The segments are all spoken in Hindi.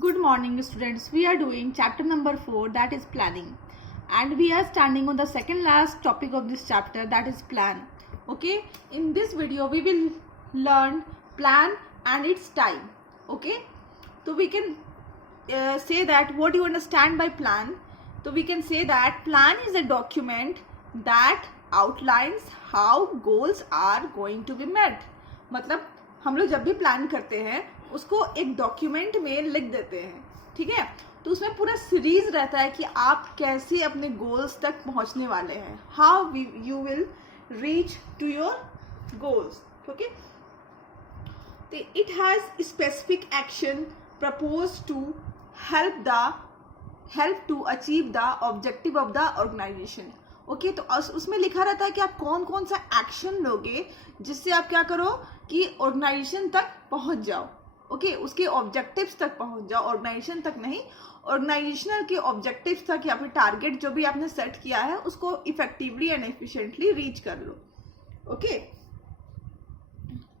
Good morning students. We are doing chapter number 4, that is planning, and we are standing on the second last topic of this chapter, that is plan. Okay, in this video we will learn plan and its time. Okay, so we can say that what you understand by plan. So we can say that plan is a document that outlines how goals are going to be met. मतलब हम लोग जब भी प्लान करते हैं उसको एक डॉक्यूमेंट में लिख देते हैं, ठीक है। तो उसमें पूरा सीरीज रहता है कि आप कैसे अपने गोल्स तक पहुंचने वाले हैं, how you will reach to your goals. Okay, it has specific action propose to help to achieve the objective of the organization. Okay, तो उसमें लिखा रहता है कि आप कौन कौन सा एक्शन लोगे जिससे आप क्या करो कि ऑर्गेनाइजेशन तक पहुंच जाओ। ओके, उसके ऑब्जेक्टिव्स तक पहुंच जाओ, ऑर्गेनाइजेशन तक नहीं, ऑर्गेनाइजेशनल के ऑब्जेक्टिव्स तक या फिर टारगेट जो भी आपने सेट किया है उसको इफेक्टिवली एंड एफिशिएंटली रीच कर लो। ओके,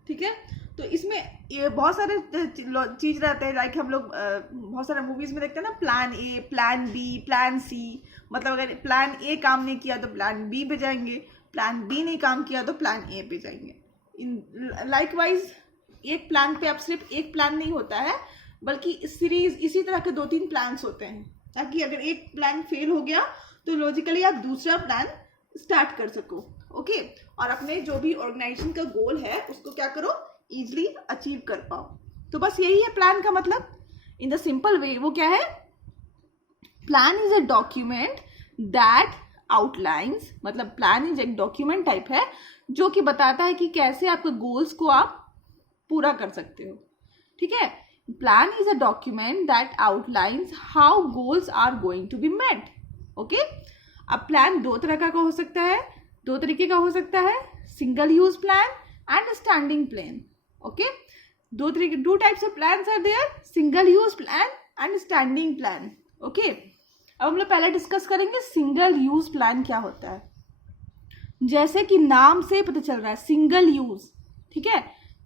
ठीक है। तो इसमें ये बहुत सारे चीज रहते हैं, लाइक हम लोग बहुत सारे मूवीज में देखते हैं ना, plan A, plan B, plan C. मतलब अगर प्लान ए काम नहीं किया तो प्लान बी पे जाएंगे, प्लान बी नहीं काम किया तो प्लान ए पे जाएंगे। लाइकवाइज एक प्लान पे आप सिर्फ एक प्लान नहीं होता है, बल्कि सीरीज इसी तरह के 2-3 प्लान्स होते हैं, ताकि अगर एक प्लान फेल हो गया तो लॉजिकली आप दूसरा प्लान स्टार्ट कर सको। ओके, और अपने जो भी ऑर्गेनाइजेशन का गोल है उसको क्या करो, इजिली अचीव कर पाओ। तो बस यही है प्लान का मतलब इन द सिंपल वे। वो क्या है, plan is a document that outlines, मतलब प्लान इज एक डॉक्यूमेंट टाइप है जो कि बताता है कि कैसे आपके गोल्स को आप पूरा कर सकते हो। ठीक है, plan is a document that outlines how goals are going to be met. Okay, अब प्लान दो तरह का हो सकता है, दो तरीके का हो सकता है, single use plan and standing plan. Okay, two types of plans are there, single use plan and standing plan. Okay, अब हम लोग पहले डिस्कस करेंगे सिंगल यूज प्लान क्या होता है। जैसे कि नाम से पता चल रहा है सिंगल यूज, ठीक है,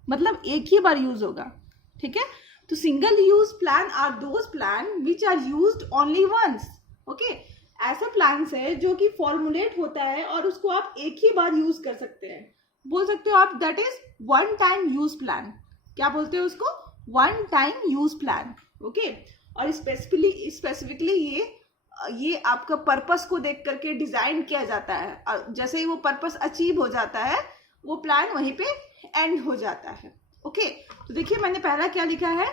मतलब एक ही बार यूज होगा। ठीक है, तो single use plan are those plan which are used only once. Okay, ऐसा प्लान है जो कि फॉर्मुलेट होता है और उसको आप एक ही बार यूज कर सकते हैं। बोल सकते हो आप that is one time use plan. क्या बोलते हो उसको, one time use plan. Okay, और स्पेसिफिकली ये आपका पर्पस को देख करके डिजाइन किया जाता है। जैसे ही वो पर्पस अचीव हो जाता है वो प्लान वहीं पे एंड हो जाता है। ओके, तो देखिए मैंने पहला क्या लिखा है,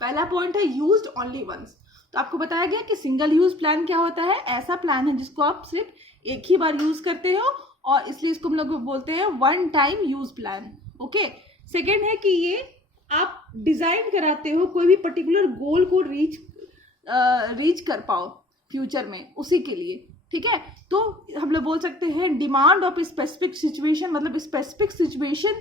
पहला पॉइंट है यूज्ड ओनली वंस। तो आपको बताया गया कि सिंगल यूज प्लान क्या होता है, ऐसा प्लान है जिसको आप सिर्फ एक ही बार यूज करते हो और इसलिए इसको हम लोग बोलते हैं one time use plan. Okay, second है कि ये आप डिजाइन कराते हो कोई भी पर्टिकुलर गोल को रीच कर पाओ फ्यूचर में, उसी के लिए। ठीक है, तो हम लोग बोल सकते हैं डिमांड ऑफ स्पेसिफिक सिचुएशन, मतलब स्पेसिफिक सिचुएशन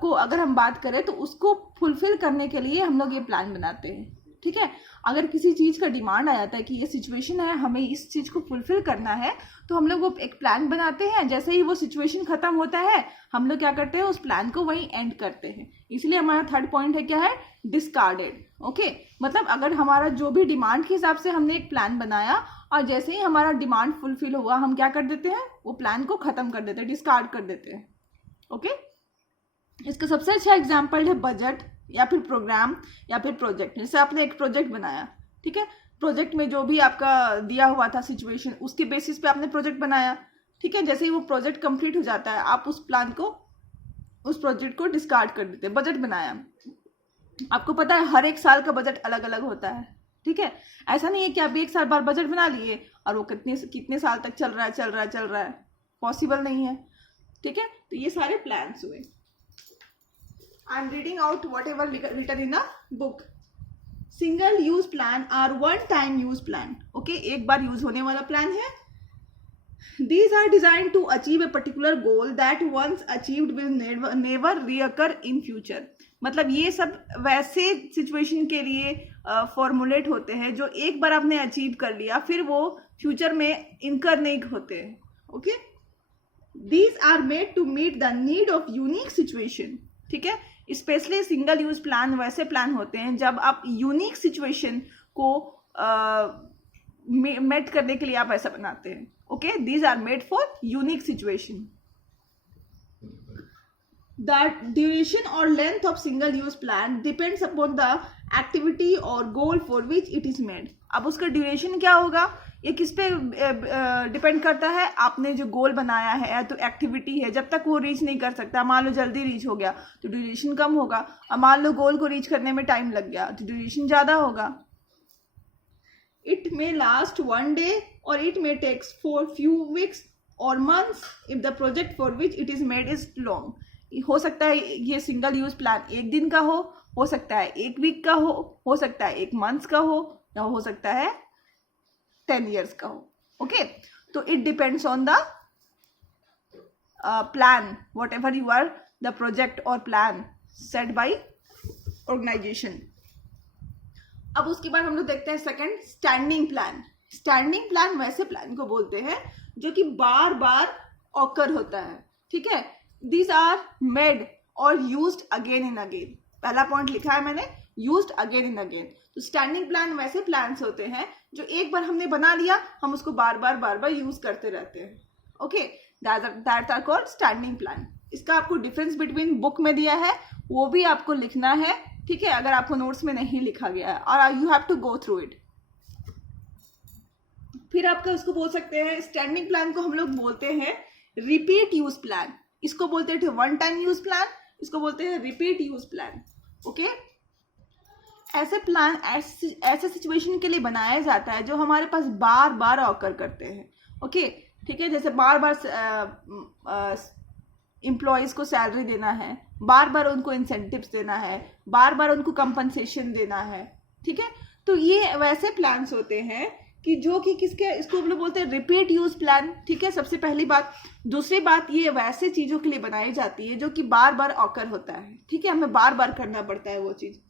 को अगर हम बात करें तो उसको फुलफिल करने के लिए हम लोग ये प्लान बनाते हैं। ठीक है, अगर किसी चीज का डिमांड आ जाता है कि ये सिचुएशन है, हमें इस चीज को फुलफिल करना है, तो हम लोग वो एक प्लान बनाते हैं। जैसे ही वो सिचुएशन खत्म होता है हम लोग क्या करते हैं, उस प्लान को वहीं एंड करते हैं। इसलिए हमारा थर्ड पॉइंट है क्या है, डिस्कार्डेड। ओके, मतलब अगर हमारा जो भी डिमांड के हिसाब से हमने एक प्लान बनाया और जैसे ही हमारा डिमांड फुलफिल हुआ हम क्या कर देते हैं, वो प्लान को खत्म कर देते हैं, डिस्कार्ड कर देते हैं। ओके, इसका सबसे अच्छा एग्जाम्पल है बजट या फिर प्रोग्राम या फिर प्रोजेक्ट। जैसे आपने एक प्रोजेक्ट बनाया, ठीक है, प्रोजेक्ट में जो भी आपका दिया हुआ था सिचुएशन उसके बेसिस पे आपने प्रोजेक्ट बनाया। ठीक है, जैसे ही वो प्रोजेक्ट कंप्लीट हो जाता है आप उस प्लान को, उस प्रोजेक्ट को डिस्कार्ड कर देते हैं। बजट बनाया, आपको पता है हर एक साल का बजट अलग अलग होता है। ठीक है, ऐसा नहीं है कि आप एक साल बार बजट बना लिए और वो कितने साल तक चल रहा है, पॉसिबल नहीं है। ठीक है, तो ये सारे प्लान्स हुए। I am reading out whatever written in a book. Single use plan are one time use plan. Okay, एक बार यूज होने वाला प्लान है। These are designed to achieve a particular goal that once achieved will never reoccur in future। मतलब ये सब वैसे सिचुएशन के लिए फॉर्मुलेट होते हैं जो एक बार आपने अचीव कर लिया फिर वो फ्यूचर में इनकर नहीं होते हैं। Okay, these are made to meet the need of unique situation। ठीक है। स्पेशली सिंगल यूज प्लान वैसे प्लान होते हैं जब आप यूनिक सिचुएशन को मेट करने के लिए आप ऐसा बनाते हैं। Okay, these are made for unique situation. The duration or length of single use plan depends upon the activity or goal for which it is made। अब उसका ड्यूरेशन क्या होगा, ये किस पे डिपेंड करता है, आपने जो गोल बनाया है तो एक्टिविटी है, जब तक वो रीच नहीं कर सकता, मान लो जल्दी रीच हो गया तो ड्यूरेशन कम होगा, और मान लो गोल को रीच करने में टाइम लग गया तो ड्यूरेशन ज़्यादा होगा। इट मे लास्ट 1 day और it may takes for few weeks और months if the project for which it is made is long. हो सकता है ये सिंगल यूज प्लान 1 दिन का हो सकता है 1 वीक का हो सकता है 1 मंथ का या हो सकता है 10 years का हो। ओके, तो it depends on the plan whatever you are the project और प्लान सेट बाई ऑर्गेनाइजेशन। अब उसके बाद हम लोग देखते हैं second, standing plan. Standing plan वैसे प्लान को बोलते हैं जो कि बार बार ऑकर होता है, ठीक है। These are made और used again and again। पहला पॉइंट लिखा है मैंने, used again and again। तो स्टैंडिंग प्लान वैसे प्लान्स होते हैं जो एक बार हमने बना लिया, हम उसको बार बार यूज करते रहते हैं। Okay, that's are called standing plan. इसका आपको डिफरेंस बिटवीन बुक में दिया है, वो भी आपको लिखना है, ठीक है, अगर आपको नोट्स में नहीं लिखा गया है, और you have to go through it. फिर आपका उसको बोल सकते हैं, स्टैंडिंग प्लान को हम लोग बोलते हैं रिपीट यूज प्लान। इसको बोलते हैं 1 टाइम यूज प्लान, इसको बोलते हैं रिपीट यूज प्लान। ओके, ऐसे प्लान ऐसे सिचुएशन के लिए बनाया जाता है जो हमारे पास बार बार ऑकर करते हैं। ओके, ठीक है, जैसे बार बार एम्प्लॉयज को सैलरी देना है, बार बार उनको इंसेंटिव्स देना है, बार बार उनको कंपनसेशन देना है, ठीक है। तो ये वैसे प्लान्स होते हैं कि जो कि किसके, इसको हम लोग बोलते हैं रिपीट यूज प्लान, ठीक है, सबसे पहली बात। दूसरी बात, ये वैसे चीजों के लिए बनाई जाती है जो कि बार बार ऑकर होता है, ठीक है, हमें बार बार करना पड़ता है वो चीज,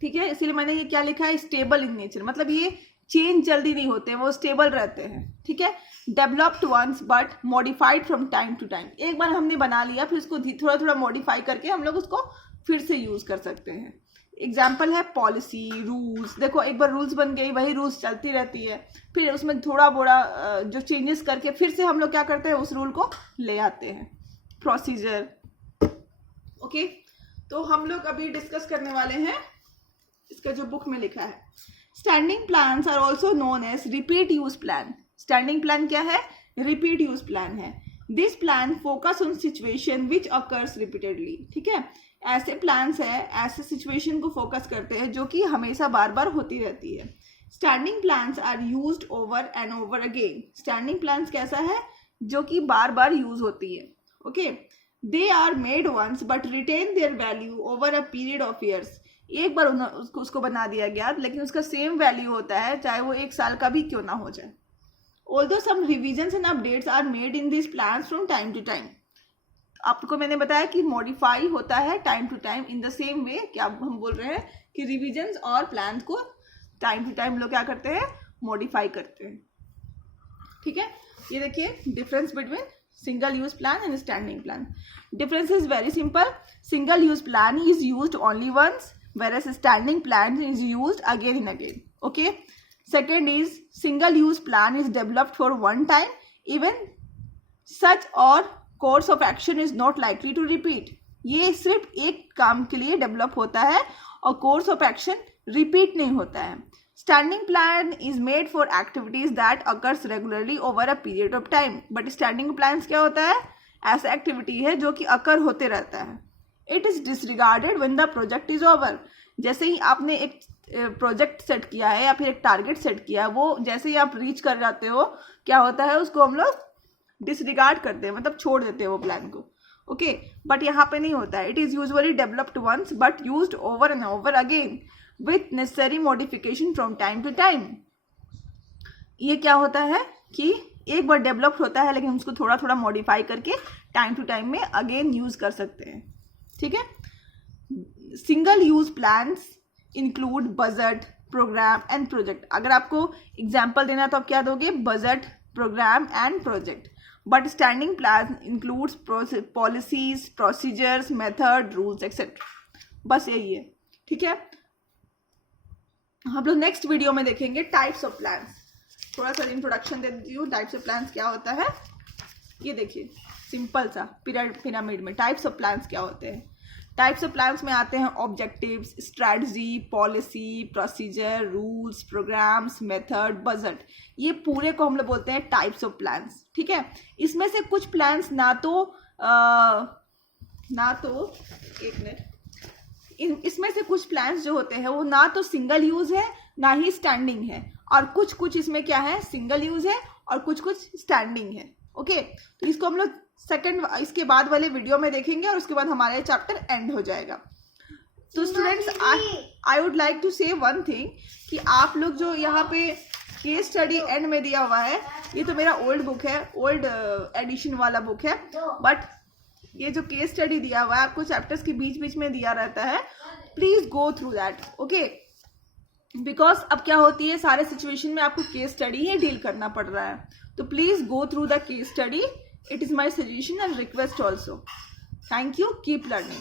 ठीक है। इसीलिए मैंने ये क्या लिखा है, स्टेबल इन नेचर, मतलब ये चेंज जल्दी नहीं होते, वो स्टेबल रहते हैं, ठीक है। Developed once but modified from time to time. एक बार हमने बना लिया, फिर उसको थोड़ा थोड़ा मॉडिफाई करके हम लोग उसको फिर से यूज कर सकते हैं। एग्जाम्पल है पॉलिसी, रूल्स। देखो, एक बार रूल्स बन गई, वही रूल्स चलती रहती है, फिर उसमें थोड़ा बोड़ा जो चेंजेस करके फिर से हम लोग क्या करते हैं, उस रूल को ले आते हैं। प्रोसीजर। ओके, तो हम लोग अभी डिस्कस करने वाले हैं इसका जो बुक में लिखा है। Standing plans are also known as repeat use plan. Standing plan क्या है, रिपीट यूज प्लान है। This plan focus on situation which occurs repeatedly, ठीक है। ऐसे प्लान्स है, ऐसे सिचुएशन को फोकस करते हैं जो कि हमेशा बार बार होती रहती है। Standing plans are used over and over again. Standing plans कैसा है, जो कि बार बार यूज होती है। Okay, they are made once but retain their value over a period of years. एक बार उसको बना दिया गया, लेकिन उसका सेम वैल्यू होता है चाहे वो 1 साल का भी क्यों ना हो जाए। Although some revisions and updates are made in these plans from time to time। आपको मैंने बताया कि मॉडिफाई होता है time to time in the same way कि अब हम बोल रहे हैं कि रिविजन्स और प्लान को टाइम टू टाइम लोग क्या करते हैं, मॉडिफाई करते हैं, ठीक है। ये देखिए difference between single use plan and standing plan. Difference is very simple. Single use plan is used only once, whereas standing plan is used again and again। Okay, second is single use plan is developed for one time, even such or course of action is not likely to repeat। ये सिर्फ एक काम के लिए डेवलप होता है और कोर्स ऑफ एक्शन रिपीट नहीं होता है। Standing plan is made for activities that occurs regularly over a period of time. But standing plan क्या होता है, ऐसा एक्टिविटी है जो कि अकर होते रहता है। It is disregarded when the project is over. जैसे ही आपने एक प्रोजेक्ट सेट किया है या फिर एक टारगेट सेट किया है, वो जैसे ही आप रीच कर जाते हो, क्या होता है, उसको हम लोग डिसरिगार्ड करते हैं, मतलब छोड़ देते हैं वो प्लान को। ओके, बट यहाँ पे नहीं होता है। It is usually developed once but used over and over again with necessary modification from time to time. ये क्या होता है कि एक बार डेवलप्ड होता है, लेकिन उसको थोड़ा थोड़ा मॉडिफाई करके टाइम टू टाइम में अगेन यूज कर सकते हैं, ठीक है। Single use plans include budget, programme and project. अगर आपको एग्जाम्पल देना तो आप क्या दोगे, budget, programme and project. But standing plan includes policies, procedures, method, rules etcetera. बस यही है, ठीक है। हम लोग नेक्स्ट वीडियो में देखेंगे टाइप्स ऑफ प्लान्स। थोड़ा सा इंट्रोडक्शन दे देती हूँ, टाइप्स ऑफ प्लान्स क्या होता है। ये देखिए सिंपल सा पिरामिड में टाइप्स ऑफ प्लान्स क्या होते हैं। टाइप्स ऑफ प्लान्स में आते हैं objectives, strategy, policy, procedure, rules, programmes, method, budget. ये पूरे को हम लोग बोलते हैं टाइप्स ऑफ प्लान्स, ठीक है। इसमें से कुछ प्लान्स एक मिनट, इसमें से कुछ प्लान्स जो होते हैं वो ना तो सिंगल यूज है ना ही स्टैंडिंग है, और कुछ इसमें क्या है, सिंगल यूज है और कुछ स्टैंडिंग है। ओके, तो इसको हम लोग इसके बाद वाले वीडियो में देखेंगे और उसके बाद हमारा चैप्टर एंड हो जाएगा। तो students, I would like to say one thing कि आप लोग जो यहाँ पे केस स्टडी एंड में दिया हुआ है, ये तो मेरा ओल्ड बुक है, ओल्ड एडिशन वाला बुक है, बट ये जो केस स्टडी दिया हुआ है आपको चैप्टर्स के बीच बीच में दिया रहता है, please go through that, okay. Because अब क्या होती है, सारे सिचुएशन में आपको केस स्टडी ही डील करना पड़ रहा है, तो please go through the case study. It is my suggestion and request also. Thank you. Keep learning.